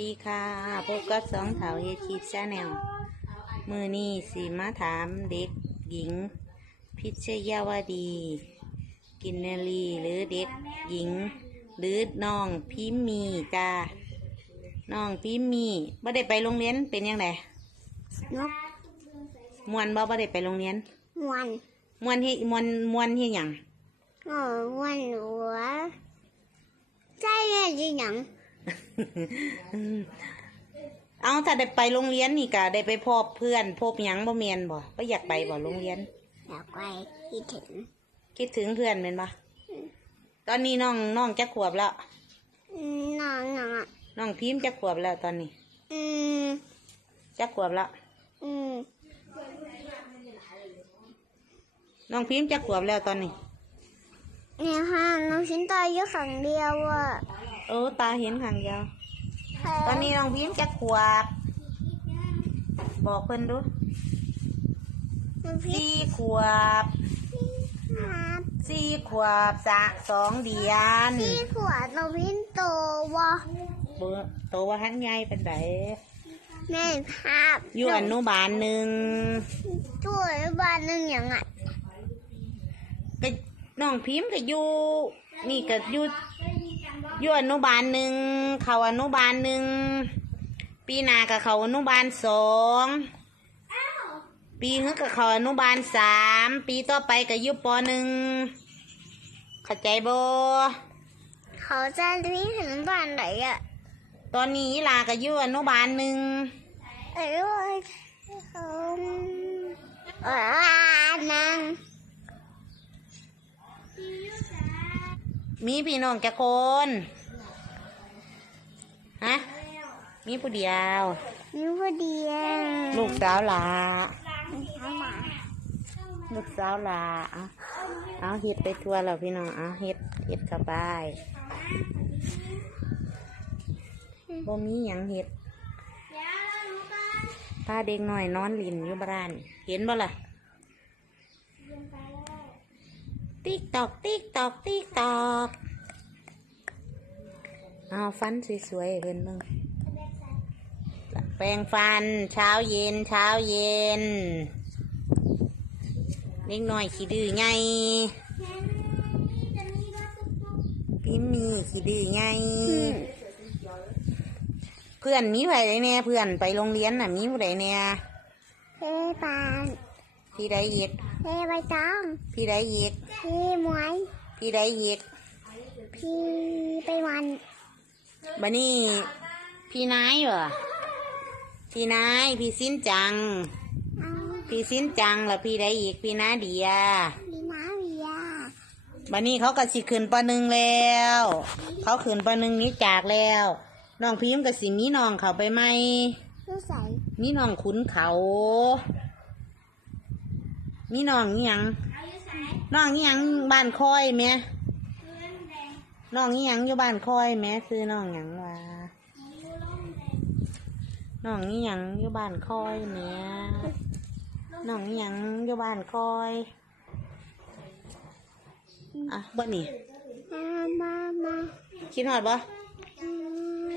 ดีค่ะพบกับสองเถาเฮชีชาแนลมือนี่สีมาถามเด็กหญิง พิชยาวดี กินเนรีหรือเด็กหญิง หรือน้องพิมมีจ้าน้องพิมมีบ่ได้ไปโรงเรียนเป็นยังไงนกมวนบ่บ่ได้ไปโรงเรียนมวนมวนเฮ็ดมวนมวนเฮ็ดหยังเออมวนหัวใจแม่จีหยัง เอาถ้าได้ไปโรงเรียนนี่ก็ได้ไปพบเพื่อนพบหยังบ่เมียนบ่บ่อยากไปบ่โรงเรียน อยากไปคิดถึงคิดถึงเพื่อนเป็นปะตอนนี้น้องน้องจะขวบแล้วอืมน้องน้องอะน้องพิมพ์จะขวบแล้วตอนนี้ อืมจะขวบแล้วอืมน้องพิมพ์จะขวบแล้วตอนนี้เนี่ยค่ะน้องชิ้นตายอยู่ขังเดียวอะ เออตาเห็นหางยาวตอนนี้น้องพิมพ์จะขวบ บอกเพิ่นดูน้องพี่สี่ขวบครับสี่ขวบสะสองเดือนพี่ขวดน้องพี่โตวะเบื่อโตว่าหันใหญ่เป็นไดแม่ภาพอยู่อนุบาลหนึ่งช่วยบ้านนึงอย่างอะก็น้องพิมพ์ก็อยู่นี่ก็อยู่ อยู่อนุบาลหนึ่งเขาอนุบาลหนึ่งปีหน้าก็เขาอนุบาลสองปีนึงก็เขาอนุบาลสามปีต่อไปก็อยู่ปหนึ่งเข้าใจบ่เขาจะวิ่งถึงบ้านไหนอะตอนนี้อีหลาก็อยู่อนุบาลหนึ่งเอ้ยเขาเออนั มีพี่น้องจะคน ฮะ มีผู้เดียว มีพอดีเองลูกสาวหลาเอามาลูกสาวหลาเอาเอาเฮ็ดไปทั่วแล้วพี่น้อง เอาเฮ็ดเฮ็ดเข้าไปบ่มีหยังเฮ็ดพาเด็กน้อยนอนลินอยู่บ้าน เห็นบ่ล่ะ ติ๊กตอกติ๊กตอกติ๊กตอกเอาฟันสวยๆเพิ่นเบิ่งแปรงฟัน เช้าเย็น เช้าเย็นเล็กน้อยขี้ดื้อไงพี่มีขี้ดื้อไงเพื่อนมีไผไดเนี่ยเพื่อนไปโรงเรียนน่ะมีผู้ใดเนี่ยเฮ้ปานพี่ใดอีก เฮ้ใบตองพี่ใดอีกพี่หมวยพี่ใดอีกพี่ไปวันบันนี้พี่นายเหรอพี่นายพี่สิ้นจังเอาพี่สิ้นจังแล้วพี่ใดอีกพี่นาเดียลีนาเวียบันนี้เขาก็สิขึ้นปหนึ่งแล้ว เขาขึ้นปหนึ่งนี้จากแล้วน้องพิมพ์กับสิมีน้องเขาไปไหมผู้ใส่มีน้องขุนเขา มีน้องอิหยังน้องอิหยังบ้านคอยแม่น้องอิหยังอยู่บ้านคอยแม่ซื้อน้องหยังวะน้องอิหยังอยู่บ้านคอยแม่น้องอิหยังอยู่บ้านคอยอะบ่นี่มามามาคิดฮอดบ่อืม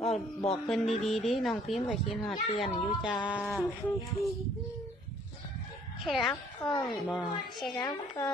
ก็บอกเพิ่นดีๆดิน้องพิมพ์กับคิดฮอดเตือนอยู่จ้า เสร็จแล้วก็บ่เสร็จแล้วก็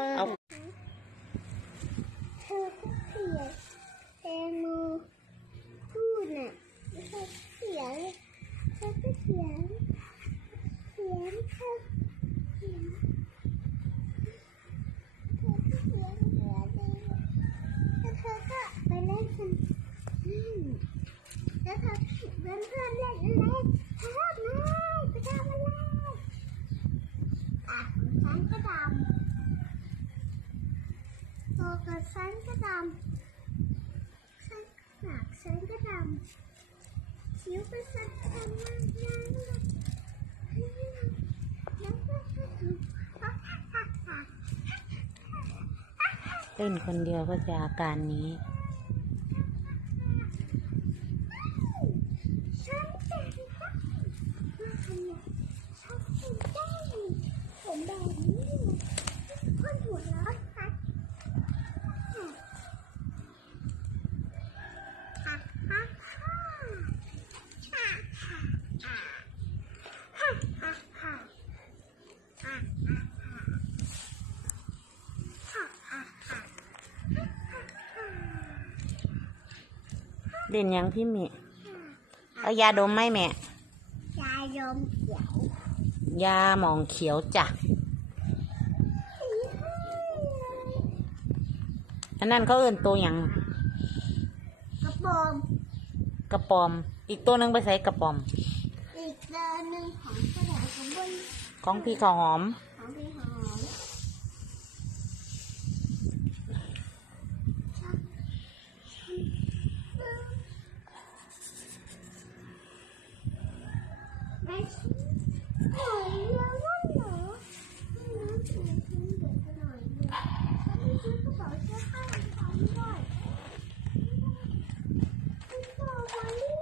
เต้นคนเดียวก็จะอาการนี้ เล่นยังพี่เม่เอายาดมไหมแม่ยาดมเขียวยาหมองเขียวจ้ะอันนั้นเขาเอื่นตัวอย่างกระปอมกระปอม อีกตัวนึงไปใส่กระปอม อีกตัวนึงของกระของพี่ของหอม Mommy.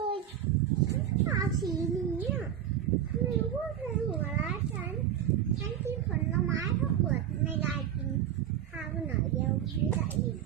เลยปากสีนี้คือรู้เธอหัวร้ายฉัน ฉันกินผลไม้เพราะเปิดไม่ได้กินข้าวหน่อยเดียวไม่ได้อีก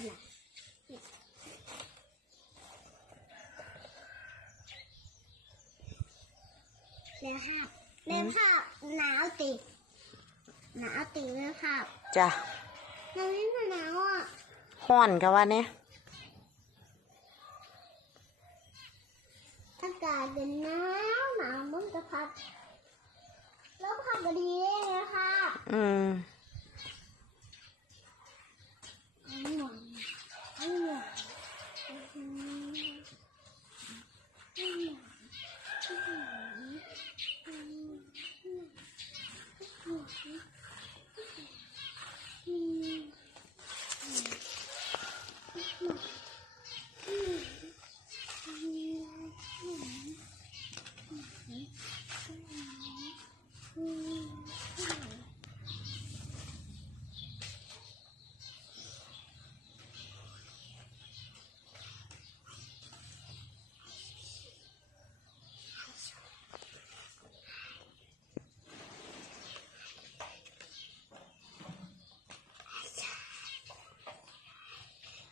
ล่ะแล้วภาพแม่ภาพหนาวติหนาวติแม่ภาพจ้ะมันไม่หนาวอะห่อนกันว่าเนี่ยอากาศเป็นหนาวหนาวมันจะพัดแล้วพัดก็ดีเลยนะคะอืม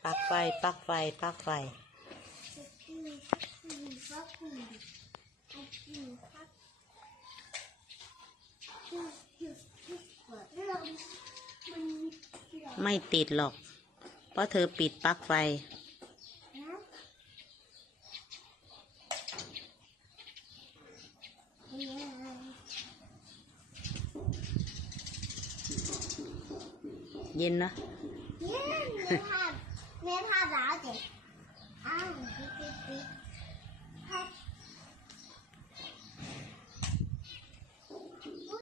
ปลักไฟปลักไฟปลักไฟ ไม่ติดหรอก เพราะเธอปิดปลั๊กไฟ เย็นนะ แม่ภาพ